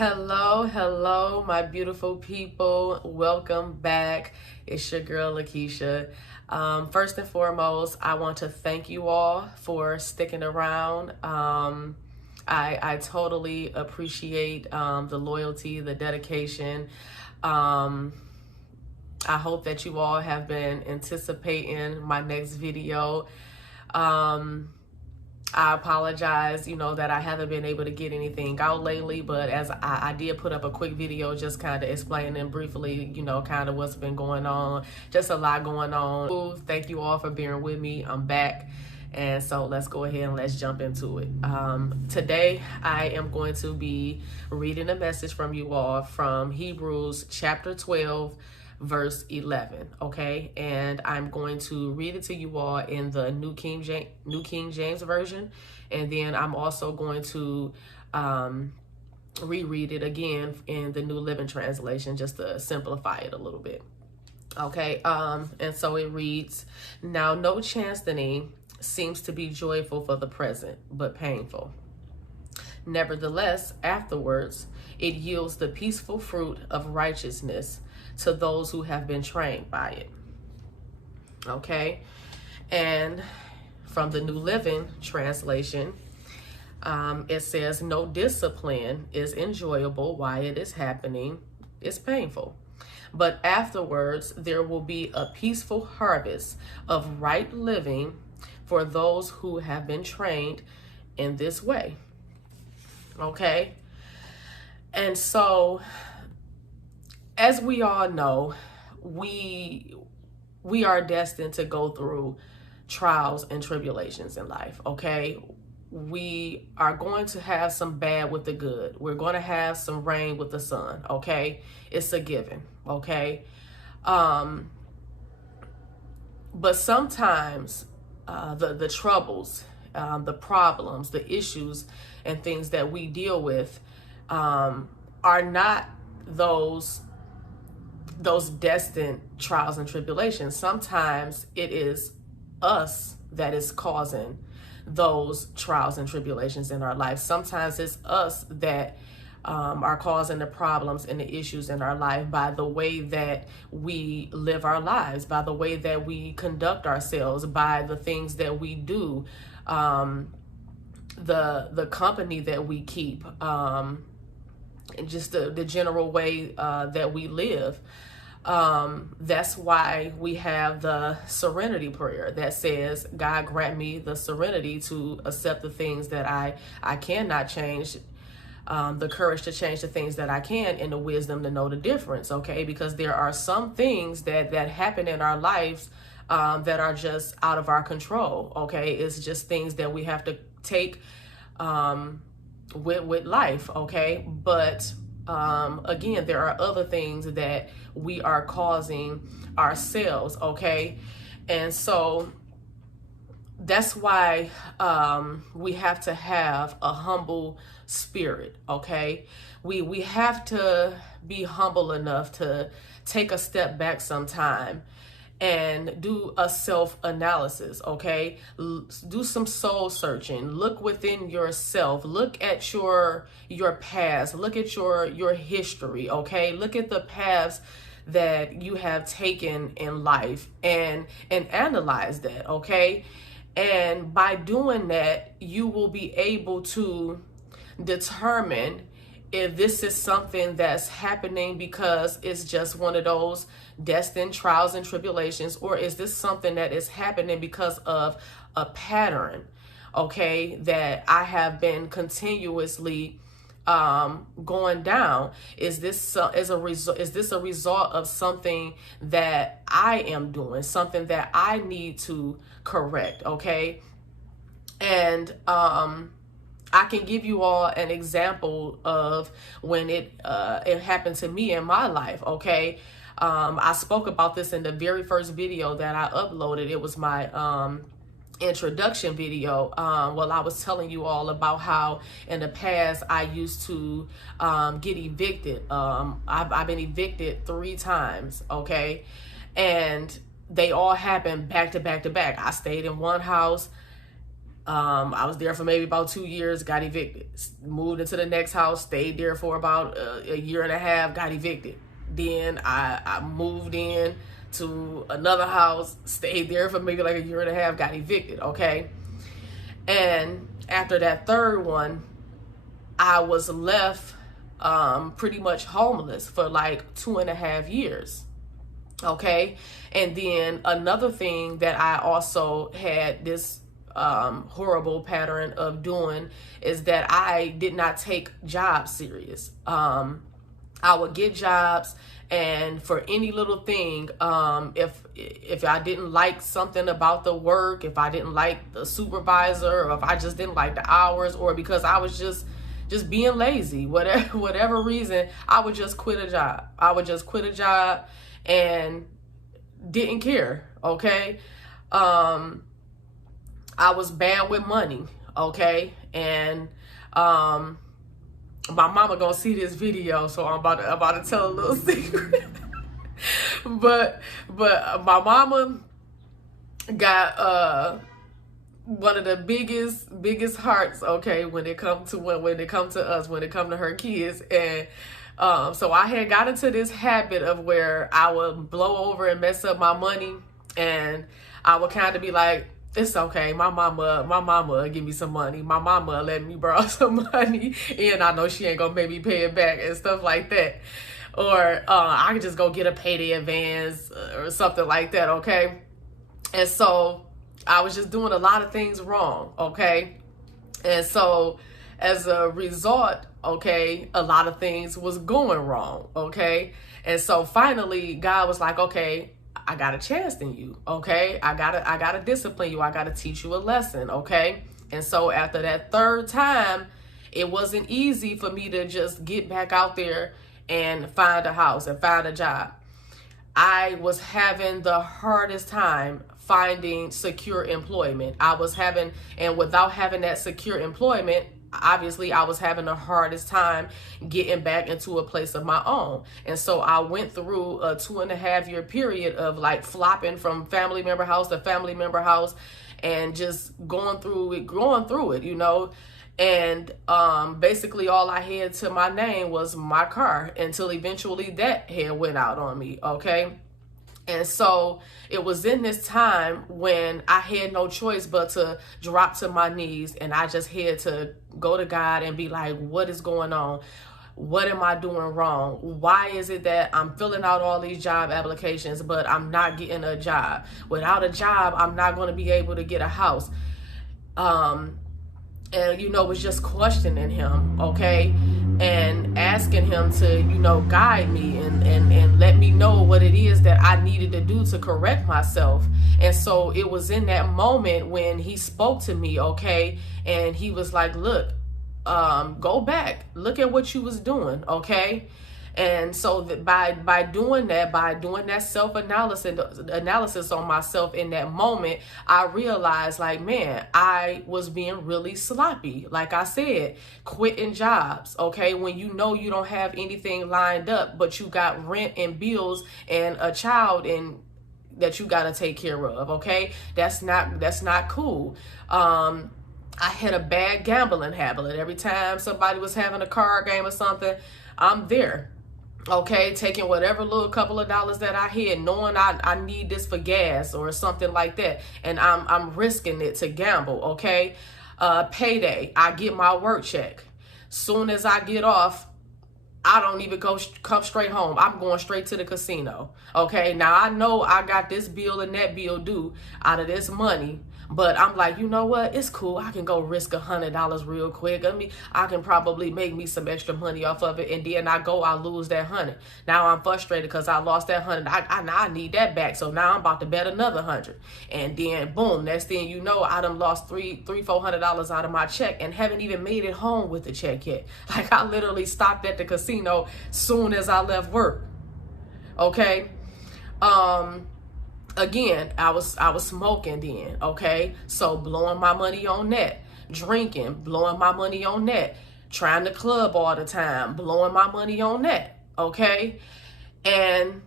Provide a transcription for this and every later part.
Hello, my beautiful people. Welcome back. It's your girl, Lakeisha. First and foremost, I want to thank you all for sticking around. I totally appreciate the loyalty, the dedication. I hope that you all have been anticipating my next video. I apologize, that I haven't been able to get anything out lately, but as I did put up a quick video just kind of explaining briefly, kind of what's been going on. Just a lot going on. Ooh, thank you all for bearing with me. I'm back. And so let's go ahead and let's jump into it. Today, I am going to be reading a message from you all from Hebrews chapter 12, verse 11, okay? And I'm going to read it to you all in the New King James Version, and then I'm also going to reread it again in the New Living Translation just to simplify it a little bit. Okay, and so it reads, "Now no chastening seems to be joyful for the present, but painful. Nevertheless, afterwards, it yields the peaceful fruit of righteousness to those who have been trained by it." Okay, and from the New Living Translation, it says, "No discipline is enjoyable while it is happening. It's painful. But afterwards, there will be a peaceful harvest of right living for those who have been trained in this way." Okay, and so as we all know, we are destined to go through trials and tribulations in life, okay? We are going to have some bad with the good. We're going to have some rain with the sun, okay? It's a given, okay? But sometimes the troubles, the problems, the issues, and things that we deal with are not those destined trials and tribulations. Sometimes it is us that is causing those trials and tribulations in our life. Sometimes it's us that are causing the problems and the issues in our life by the way that we live our lives, by the way that we conduct ourselves, by the things that we do, the company that we keep, and just the general way that we live. That's why we have the serenity prayer that says, "God, grant me the serenity to accept the things that I cannot change, the courage to change the things that I can, and the wisdom to know the difference," okay? Because there are some things that happen in our lives that are just out of our control, okay? It's just things that we have to take with life, okay? But again, there are other things that we are causing ourselves, okay? And so that's why we have to have a humble spirit, okay? We have to be humble enough to take a step back sometime and do a self-analysis, okay? Do some soul searching. Look within yourself. Look at your past. Look at your history, okay? Look at the paths that you have taken in life and analyze that, okay? And by doing that, you will be able to determine if this is something that's happening because it's just one of those destined trials and tribulations, or is this something that is happening because of a pattern, okay, that I have been continuously going down? Is this a result of something that I am doing, something that I need to correct, okay? And I can give you all an example of when it happened to me in my life, okay? I spoke about this in the very first video that I uploaded. It was my introduction video. Well, I was telling you all about how in the past I used to get evicted. I've been evicted 3 times, okay? And they all happened back to back to back. I stayed in one house I was there for maybe about 2 years, got evicted. Moved into the next house, stayed there for about a year and a half, got evicted. Then I moved in to another house, stayed there for maybe like a year and a half, got evicted, okay? And after that third one, I was left pretty much homeless for like 2.5 years, okay? And then another thing that I also had this horrible pattern of doing is that I did not take jobs serious. I would get jobs, and for any little thing, if I didn't like something about the work, if I didn't like the supervisor, or if I just didn't like the hours, or because I was just being lazy, whatever reason, I would just quit a job. I would just quit a job and didn't care, okay? I was bad with money, okay? And my mama gonna see this video, so I'm about to tell a little secret. but my mama got one of the biggest hearts, okay, when it come to us, when it come to her kids. And so I had got into this habit of where I would blow over and mess up my money, and I would kind of be like, it's okay, my mama give me some money, my mama let me borrow some money, and I know she ain't gonna make me pay it back and stuff like that. Or I could just go get a payday advance or something like that, okay? And so I was just doing a lot of things wrong, okay? And so as a result, okay, a lot of things was going wrong, okay? And so finally God was like, okay, I got a chance in you, okay? I gotta discipline you. I gotta teach you a lesson, okay? And so after that third time, it wasn't easy for me to just get back out there and find a house and find a job. I was having the hardest time finding secure employment. And without having that secure employment, obviously I was having the hardest time getting back into a place of my own. And so I went through a 2.5 year period of like flopping from family member house to family member house and just going through it, you know. And basically all I had to my name was my car until eventually that head went out on me, okay? And so it was in this time when I had no choice but to drop to my knees, and I just had to go to God and be like, what is going on? What am I doing wrong? Why is it that I'm filling out all these job applications, but I'm not getting a job? Without a job, I'm not going to be able to get a house. And, you know, was just questioning him, okay? And asking him to, you know, guide me and let me know what it is that I needed to do to correct myself. And so it was in that moment when he spoke to me, okay? And he was like, look, go back, look at what you was doing, okay? And so that by doing that self-analysis on myself in that moment, I realized, like, man, I was being really sloppy. Like I said, quitting jobs, okay, when you know you don't have anything lined up, but you got rent and bills and a child and that you got to take care of, okay? That's not cool. I had a bad gambling habit. Every time somebody was having a card game or something, I'm there. Okay, taking whatever little couple of dollars that I had, knowing I need this for gas or something like that, and I'm risking it to gamble, okay? Payday, I get my work check. Soon as I get off, I don't even come straight home. I'm going straight to the casino, okay? Now, I know I got this bill and that bill due out of this money, but I'm like, you know what? It's cool. I can go risk $100 real quick. I can probably make me some extra money off of it, and then I lose that 100. Now I'm frustrated because I lost that 100. I need that back, so now I'm about to bet another 100, and then boom, next thing you know, I done lost $400 out of my check and haven't even made it home with the check yet. Like, I literally stopped at the casino soon as I left work. Okay. Again, I was smoking then, okay? So blowing my money on that, drinking, blowing my money on that, trying to club all the time, blowing my money on that, okay? And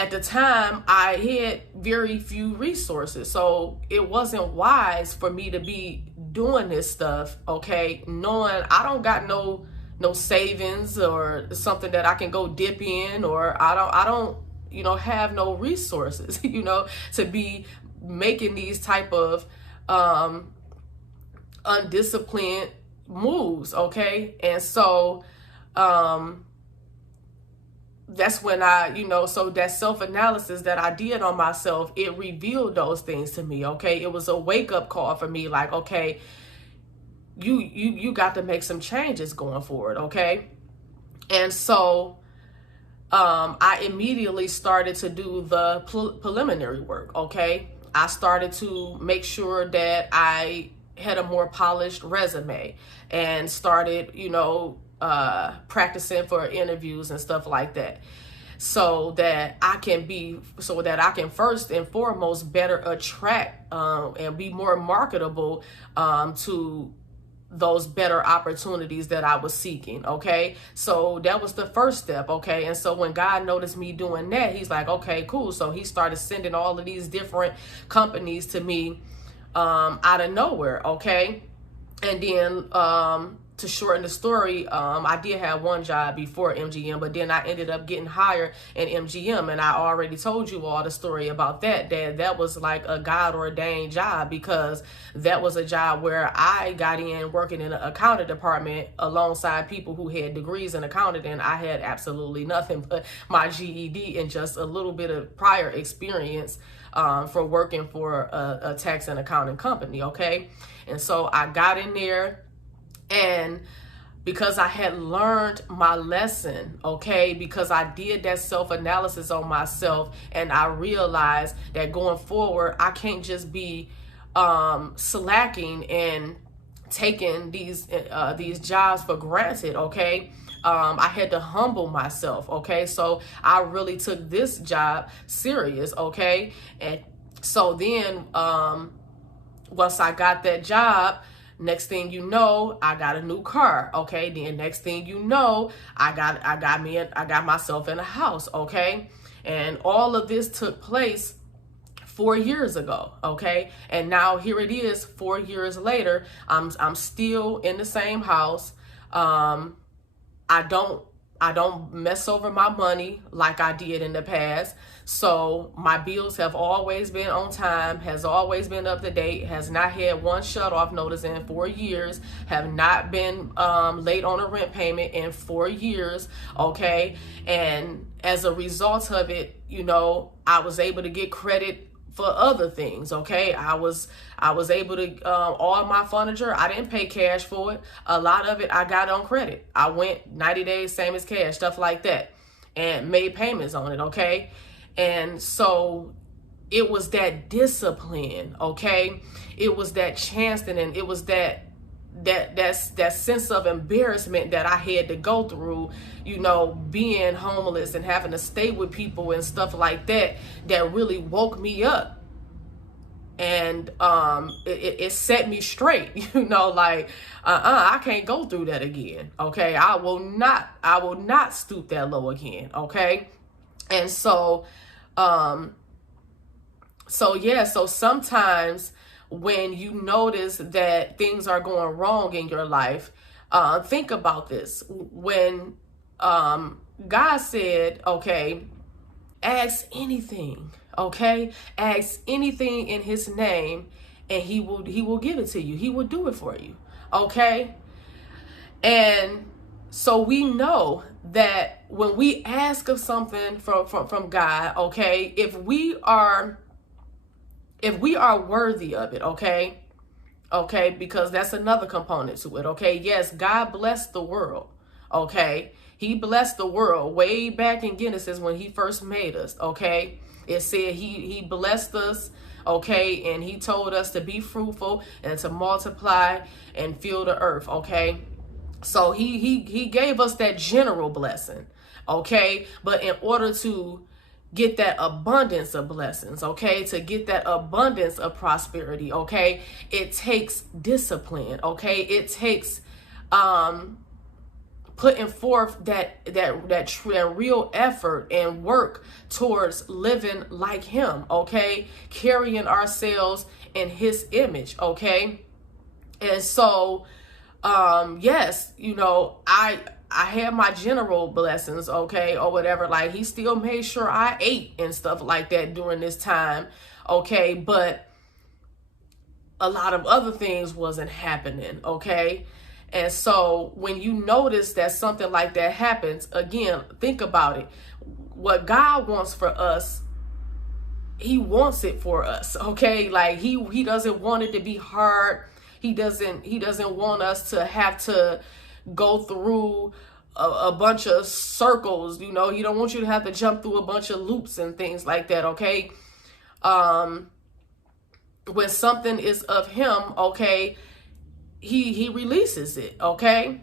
at the time, I had very few resources. So it wasn't wise for me to be doing this stuff, okay, knowing I don't got no savings or something that I can go dip in, or I don't have no resources, to be making these type of undisciplined moves, okay? And so that's when so that self-analysis that I did on myself, it revealed those things to me, okay? It was a wake-up call for me, like, okay, you got to make some changes going forward, okay? And so I immediately started to do the preliminary work, okay? I started to make sure that I had a more polished resume and started, practicing for interviews and stuff like that, so that I can first and foremost better attract and be more marketable to those better opportunities that I was seeking, okay? So that was the first step, okay? And so when God noticed me doing that, he's like, okay, cool. So he started sending all of these different companies to me out of nowhere, okay? And then to shorten the story, I did have one job before MGM, but then I ended up getting hired in MGM, and I already told you all the story about that was like a God ordained job, because that was a job where I got in working in an accounting department alongside people who had degrees in accounting, and I had absolutely nothing but my GED and just a little bit of prior experience for working for a tax and accounting company, okay? And so I got in there, and because I had learned my lesson, okay, because I did that self-analysis on myself, and I realized that going forward, I can't just be slacking and taking these jobs for granted, okay? I had to humble myself, okay? So I really took this job serious, okay? And so then once I got that job, next thing you know, I got a new car, okay? Then next thing you know, I got myself in a house, okay? And all of this took place 4 years ago, okay? And now here it is, 4 years later, I'm still in the same house. I don't mess over my money like I did in the past. So my bills have always been on time, has always been up to date, has not had one shut off notice in 4 years, have not been late on a rent payment in 4 years, okay? And as a result of it, I was able to get credit for other things, okay? I was able to, all my furniture, I didn't pay cash for it. A lot of it I got on credit. I went 90 days, same as cash, stuff like that, and made payments on it, okay? And so it was that discipline, okay? It was that chastening, and it was that sense of embarrassment that I had to go through, being homeless and having to stay with people and stuff like that really woke me up. And it set me straight, like, I can't go through that again, okay? I will not stoop that low again, okay? And so so sometimes when you notice that things are going wrong in your life, think about this. When God said, okay, ask anything, okay? Ask anything in his name, and he will give it to you. He will do it for you, okay? And so we know that when we ask of something from God, okay, if we are worthy of it, okay, because that's another component to it, okay? Yes, God blessed the world, okay? He blessed the world way back in Genesis when he first made us, okay? It said he blessed us, okay, and he told us to be fruitful and to multiply and fill the earth, okay? So he gave us that general blessing, okay? But in order to get that abundance of blessings, okay, to get that abundance of prosperity, okay, it takes discipline, okay? It takes putting forth that real effort and work towards living like him, okay? Carrying ourselves in his image, okay? And so, yes, you know, I had my general blessings, okay, or whatever. Like, he still made sure I ate and stuff like that during this time, okay? But a lot of other things wasn't happening, okay? And so when you notice that something like that happens, again, think about it. What God wants for us, he wants it for us, okay? Like, he doesn't want it to be hard. He doesn't want us to have to go through a bunch of circles, you know. He don't want you to have to jump through a bunch of loops and things like that, okay? When something is of him, okay, he releases it, okay?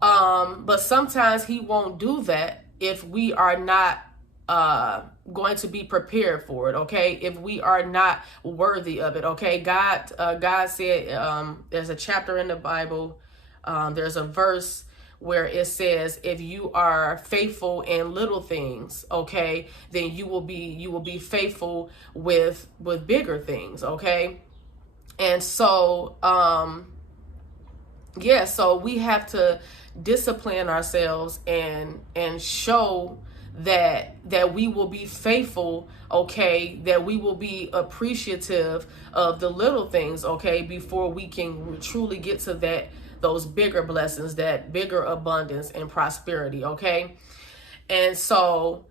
But sometimes he won't do that if we are not going to be prepared for it, okay? If we are not worthy of it, okay? God said, there's a chapter in the Bible, there's a verse where it says, if you are faithful in little things, okay, then you will be faithful with bigger things, okay? And so yeah, so we have to discipline ourselves and show that we will be faithful, okay, that we will be appreciative of the little things, okay, before we can truly get to those bigger blessings, that bigger abundance and prosperity, okay? And so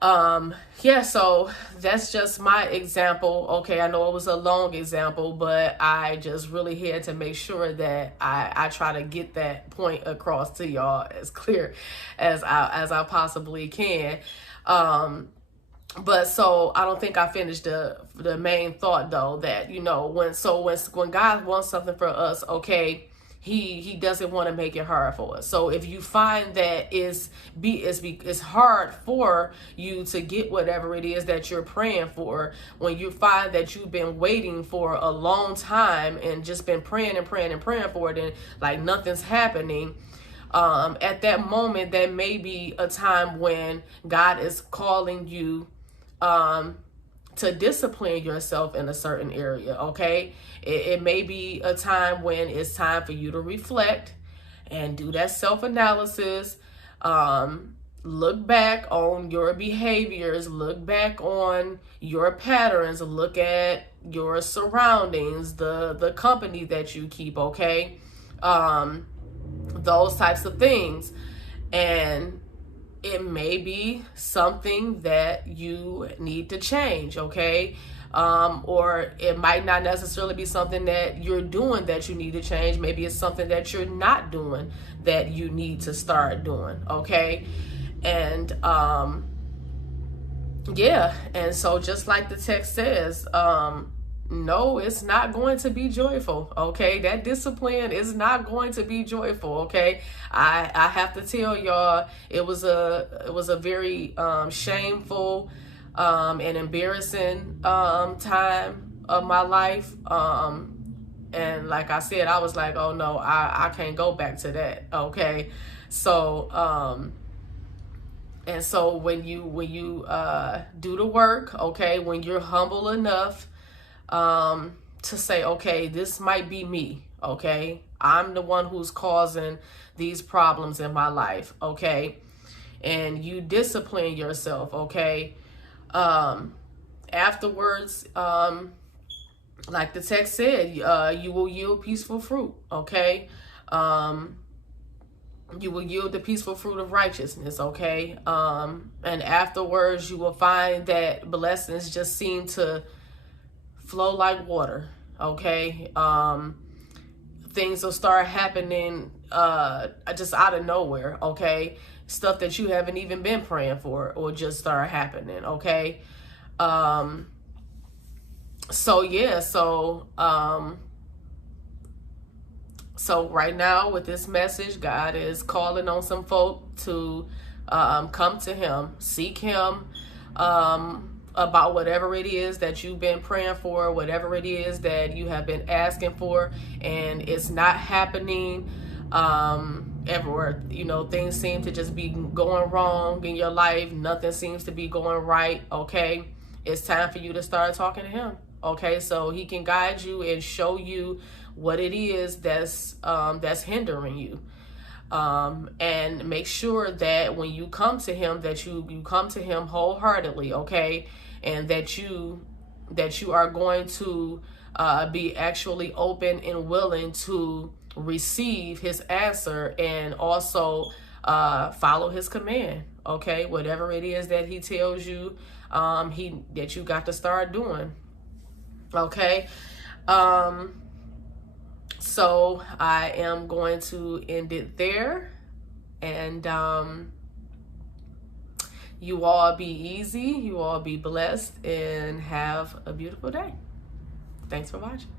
yeah, so that's just my example. Okay, I know it was a long example, but I just really had to make sure that I try to get that point across to y'all as clear as I possibly can. But so I don't think I finished the main thought though, that, you know, when God wants something for us, okay, he doesn't want to make it hard for us. So if you find that it's hard for you to get whatever it is that you're praying for, when you find that you've been waiting for a long time and just been praying and praying and praying for it, and like nothing's happening, at that moment, that may be a time when God is calling you to discipline yourself in a certain area, okay? It may be a time when it's time for you to reflect and do that self-analysis, look back on your behaviors, look back on your patterns, look at your surroundings, the company that you keep, okay? Those types of things. And it may be something that you need to change, okay? Or it might not necessarily be something that you're doing that you need to change. Maybe it's something that you're not doing that you need to start doing, okay? And yeah, and so just like the text says, no, it's not going to be joyful, okay? That discipline is not going to be joyful, okay? I have to tell y'all, it was a very shameful and embarrassing time of my life. And like I said, I was like, oh no, I can't go back to that, okay? So and so when you do the work, okay, when you're humble enough to say, okay, this might be me, okay? I'm the one who's causing these problems in my life, okay? And you discipline yourself, okay? Afterwards, like the text said, you will yield peaceful fruit, okay? You will yield the peaceful fruit of righteousness, okay? And afterwards, you will find that blessings just seem to flow like water, okay? Things will start happening just out of nowhere, okay? Stuff that you haven't even been praying for will just start happening, okay? So yeah, so right now with this message, God is calling on some folk to come to him, seek him, about whatever it is that you've been praying for, whatever it is that you have been asking for, and it's not happening. everywhere, you know, things seem to just be going wrong in your life. Nothing seems to be going right. Okay, it's time for you to start talking to him. Okay, so he can guide you and show you what it is that's hindering you. And make sure that when you come to him, that you come to him wholeheartedly. Okay, and that you are going to be actually open and willing to receive his answer, and also follow his command. Okay, whatever it is that he tells you, that you got to start doing. Okay, so I am going to end it there, and you all be easy, you all be blessed, and have a beautiful day. Thanks for watching.